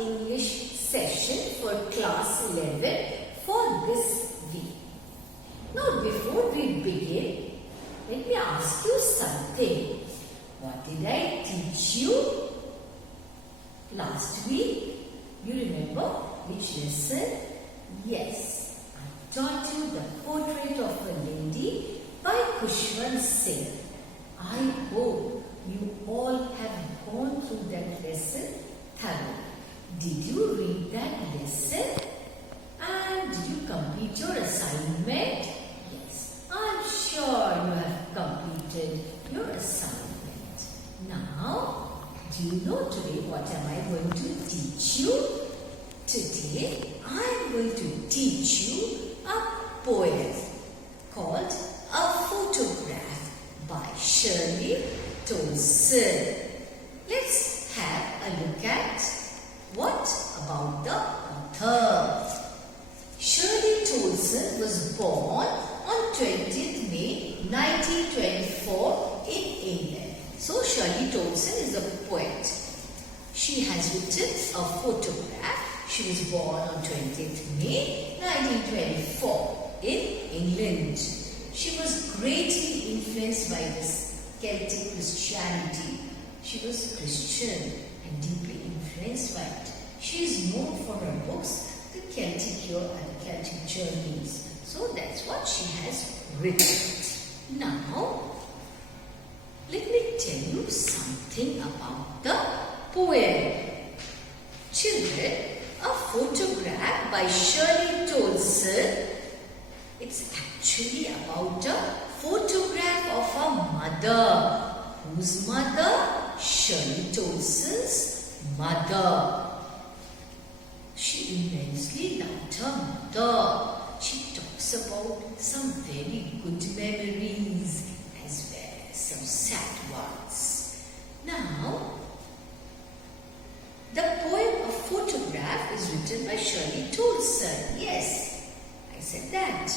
English session for class 11 for this week. Now before we begin, let me ask you something. What did I teach you last week? You remember which lesson? Yes, I taught you the portrait of a lady by Kushwant Singh. I hope you all have gone through that lesson thoroughly. Did you read that lesson? And did you complete your assignment? Yes, I'm sure you have completed your assignment. Now, do you know today what am I going to teach you? Today, I am going to teach you a poem called A Photograph by Shirley Tolson. Let's have a look at what about the author. Shirley Tolson was born on 20th May 1924 in England. So Shirley Tolson is a poet. She has written a photograph. She was born on 20th May 1924 in England. She was greatly influenced by this Celtic Christianity. She was Christian and deeply influenced by it. She is known for her books, The Celtic Cure and The Celtic Journeys. So that's what she has written. Now, let me tell you something about the poem. Children, a photograph by Shirley Tolson. It's actually about a photograph of a mother. Whose mother? Shirley Tolson's mother. She immensely loved her mother. She talks about some very good memories as well as some sad ones. Now, the poem A Photograph is written by Shirley Tolson. Yes, I said that.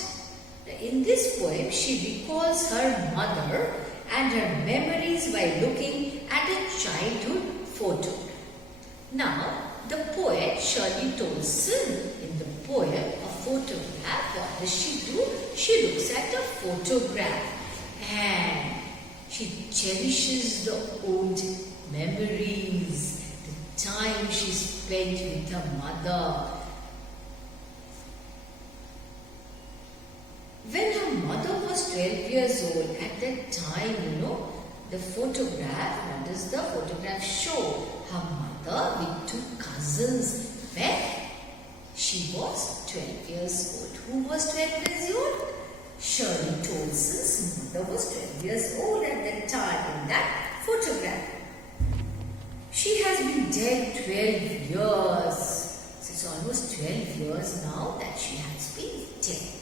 In this poem, she recalls her mother and her memories by looking at a childhood photo. Now, the poet Shirley Tolson, in the poem A Photograph, what does she do? She looks at a photograph and she cherishes the old memories, the time she spent with her mother. When her mother was 12 years old, at that time, the photograph, what does the photograph show? Her mother with two cousins when she was 12 years old. Who was 12 years old? Shirley Tolson's mother was 12 years old at that time in that photograph. She has been dead 12 years. So it's almost 12 years now that she has been dead.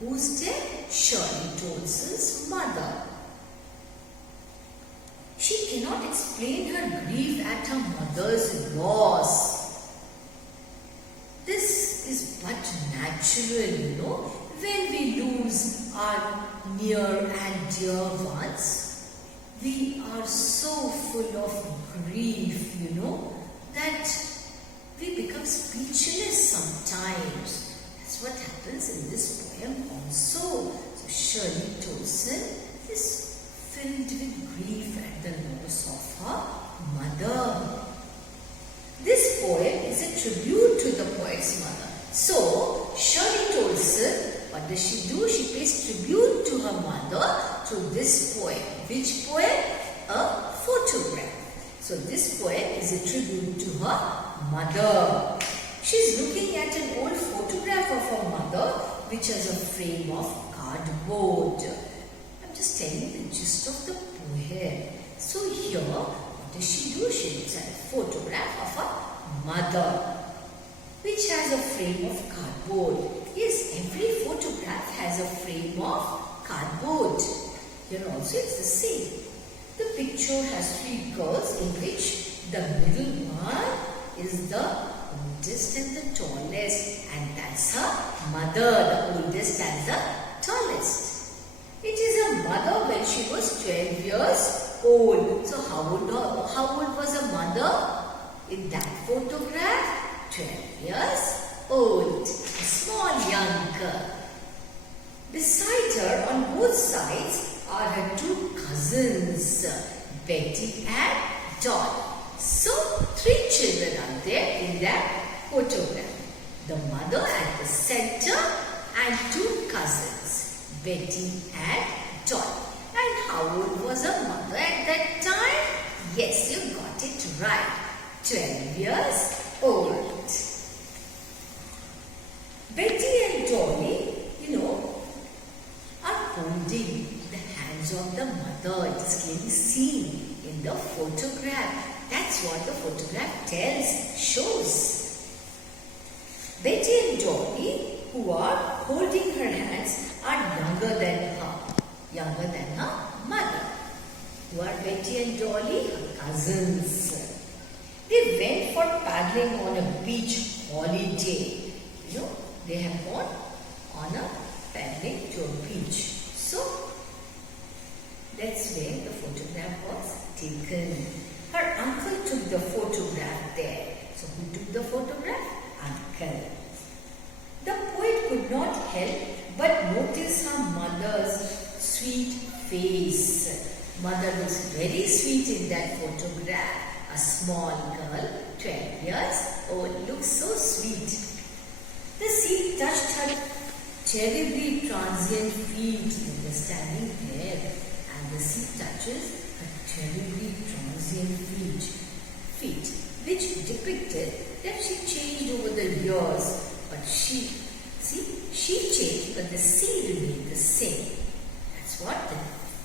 Who's dead? Shirley Tolson's mother. She cannot explain her grief at her mother's loss. This is but natural, when we lose our near and dear ones. We are so full of grief, that we become speechless sometimes. That's what happens in this poem also. So Shirley Tolson is filled with grief at the loss of her mother. This poem is a tribute to the poet's mother. So Shirley Tolson, what does she do? She pays tribute to her mother through this poem. Which poem? A Photograph. So this poem is a tribute to her mother. She is looking at an old photograph of her mother which has a frame of cardboard. I'm just telling you the gist of the poem. So here, what does she do? She looks at a photograph of her mother which has a frame of cardboard. Yes, every photograph has a frame of cardboard. Here also it's the same. The picture has three girls in which the middle one is the oldest and the tallest, and that's her mother, the oldest and the tallest. It is her mother when she was 12 years old. So how old was her mother? in that photograph, 12 years old, a small young girl. Beside her on both sides are her two cousins, Betty and Dolly. So, 3 children are there in that photograph. The mother at the center and 2 cousins, Betty and Dolly. And how old was her mother at that time? Yes, you got it right. 12 years old. Betty and Dolly, are holding the hands of the mother. It is clearly seen in the photograph. That's what the photograph shows. Betty and Dolly, who are holding her hands, are younger than her mother. Who are Betty and Dolly? Her cousins. They went for paddling on a beach holiday. They have gone on a paddling to a beach. So, that's where the photograph was taken. Her uncle took the photograph there. So, who took the photograph? Uncle. The poet could not help but notice her mother's sweet face. Mother looks very sweet in that photograph. A small girl, 12 years old, looks so sweet. The sea touched her terribly transient feet. They were standing there, and the sea touches her terribly transient feet, which depicted that she changed over the years. But she changed, but the sea remained the same. That's what the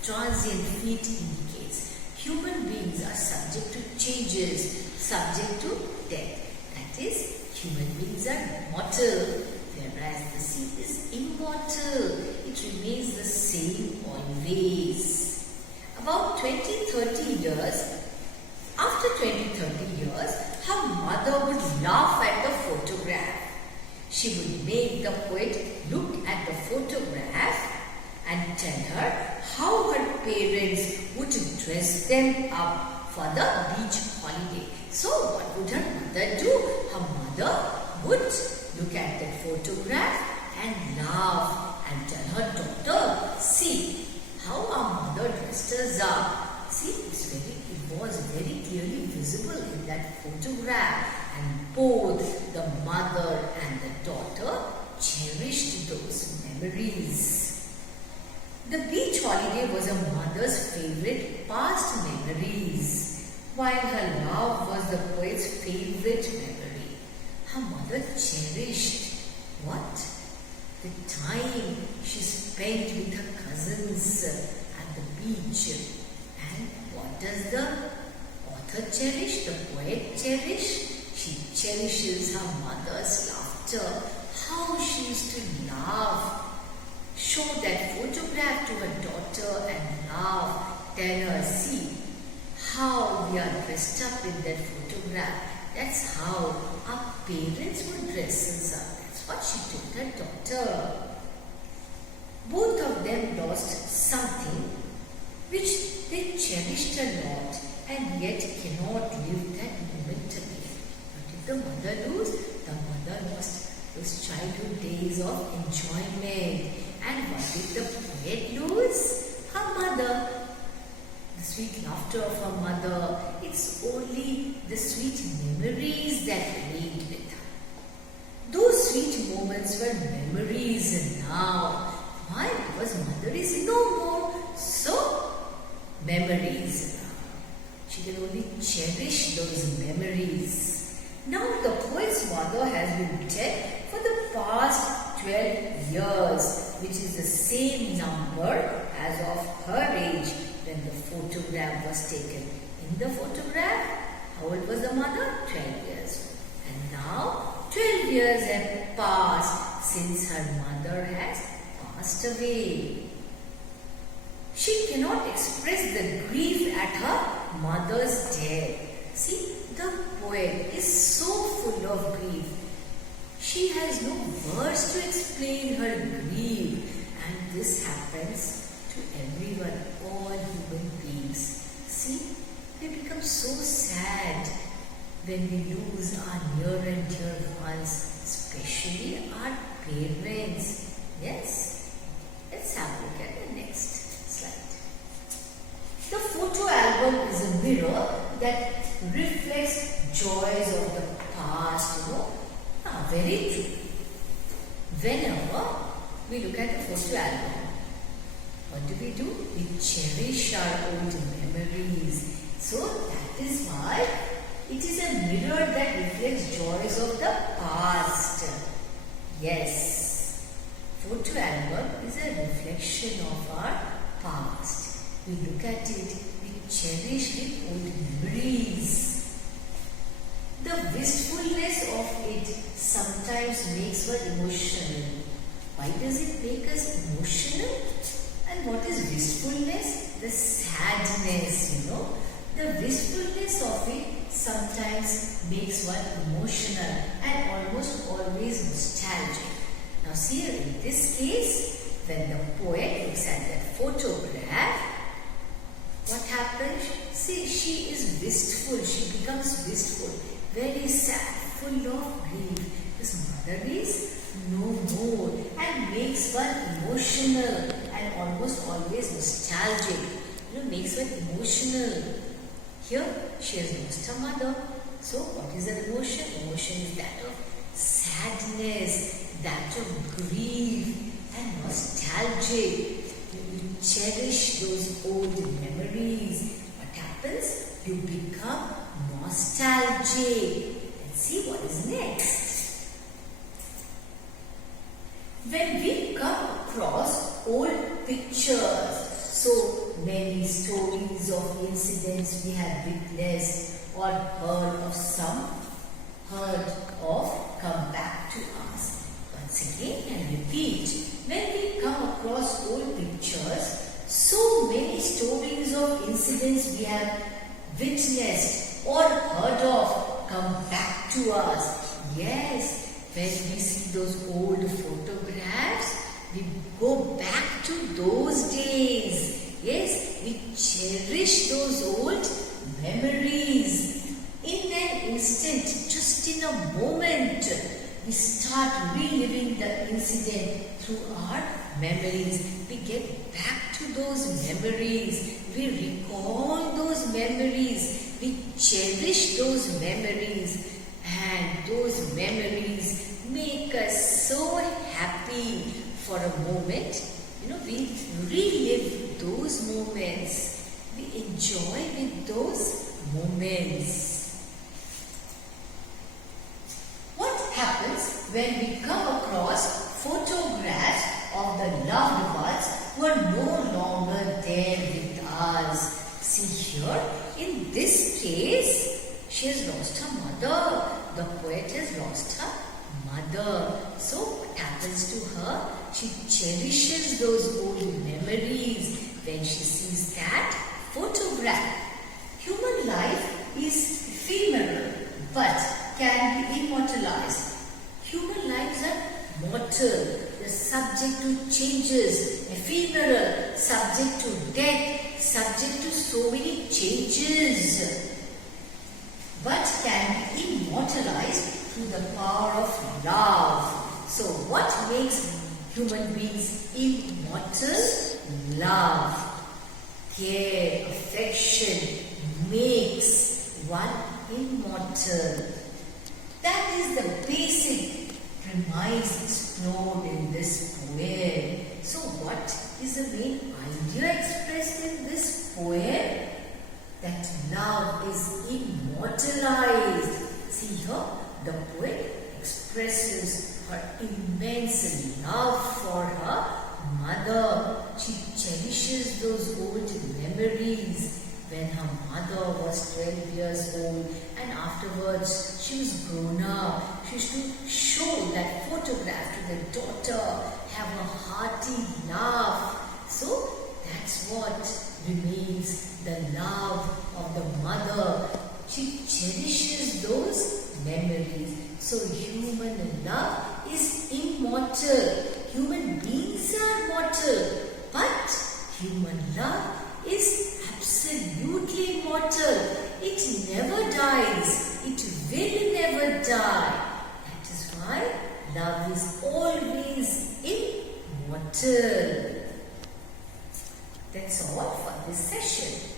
transient feet indicates. Human beings are subject to changes, subject to death. That is, human beings are mortal, whereas the sea is immortal. It remains the same always. About 20-30 years, after 20-30 years, her mother would laugh at the photograph. She would make the poet look at the photograph and tell her how her parents would dress them up for the beach holiday. So what would her mother do? Her mother would look at that photograph and laugh and tell her daughter, see how our mother dressed us up. See, it was very clearly visible in that photograph, and both the mother and the daughter cherished those memories. The beach holiday was a mother's favorite past memories, while her love was the poet's favorite memory. Her mother cherished what? The time she spent with her cousins at the beach. And what does the author cherish? The poet cherish? She cherishes her mother's laughter. How she used to laugh. Show that photograph to her daughter and laugh. Tell her, see how we are dressed up in that photograph. That's how our parents would dress us up. That's what she told her daughter. Both of them lost something which they cherished a lot and yet cannot live that moment again. What did the mother lose? The mother lost those childhood days of enjoyment. And what did the poet lose? Her mother. The sweet laughter of her mother. It's only the sweet memories that remained with her. Those sweet moments were memories now. Why? Because mother is no more. So, memories now. She can only cherish those memories. Now the poet's mother has been dead for the past 12 years, which is the same number as of her age when the photograph was taken. In the photograph, how old was the mother? 12 years. And now 12 years have passed since her mother has passed away. She cannot express the grief at her mother's death. See, the poet is so full of grief. She has no words to explain her grief, and this happens to everyone, all human beings. See, they become so sad when we lose our near and dear ones, especially our parents. Yes? Let's have a look at the next slide. The photo album is a mirror that reflects joys of the past, very true. Whenever we look at the photo album, what do? We cherish our old memories. So that is why it is a mirror that reflects joys of the past. Yes, photo album is a reflection of our past. We look at it, we cherish the old memories. The wistfulness of it sometimes makes us emotional. Why does it make us emotional? And what is wistfulness? The sadness, The wistfulness of it sometimes makes one emotional and almost always nostalgic. Now see, in this case, when the poet looks at that photograph, what happens? See, she is wistful. She becomes wistful, very sad, full of grief. His mother is no more and makes one emotional and almost always nostalgic. Makes one emotional. Here, she has lost her mother. So, what is her emotion? Emotion is that of sadness, that of grief and nostalgic. You cherish those old memories. What happens? You become nostalgic. Let's see what is next. When we come across old pictures, so many stories of incidents we have witnessed or heard of come back to us. Once again I repeat, when we come across old pictures, so many stories of incidents we have witnessed or heard of come back to us. Yes, when we see those old photographs, we go back to those days. Yes, we cherish those old memories. In an instant, just in a moment, we start reliving the incident through our memories. We get back to those memories. We recall those memories. We cherish those memories. And those memories make us so happy for a moment. We relive those moments. We enjoy with those moments. What happens when we come across photographs of the loved ones who are no longer there with us? See here, in this case, she has lost her mother. The poet has lost her mother. So what happens to her? She cherishes those old memories when she sees that photograph. Human life is ephemeral but can be immortalized. Human lives are mortal. They are subject to changes, ephemeral, subject to death, subject to so many changes, but can be immortalized through the power of love. So what makes human beings immortal? Love, care, affection makes one immortal. That is the basic premise explored in this poem. So what is the main idea expressed in this poem? That love is immortalized. See here, the poet expresses her immense love for her mother. She cherishes those old memories when her mother was 12 years old and afterwards she was grown up. She used to show that photograph to the daughter, have a hearty laugh. So that's what remains, the love of the mother. She cherishes those memories. So human love is immortal. Human beings are mortal, but human love is absolutely immortal. It never dies. It God is always immortal. That's all for this session.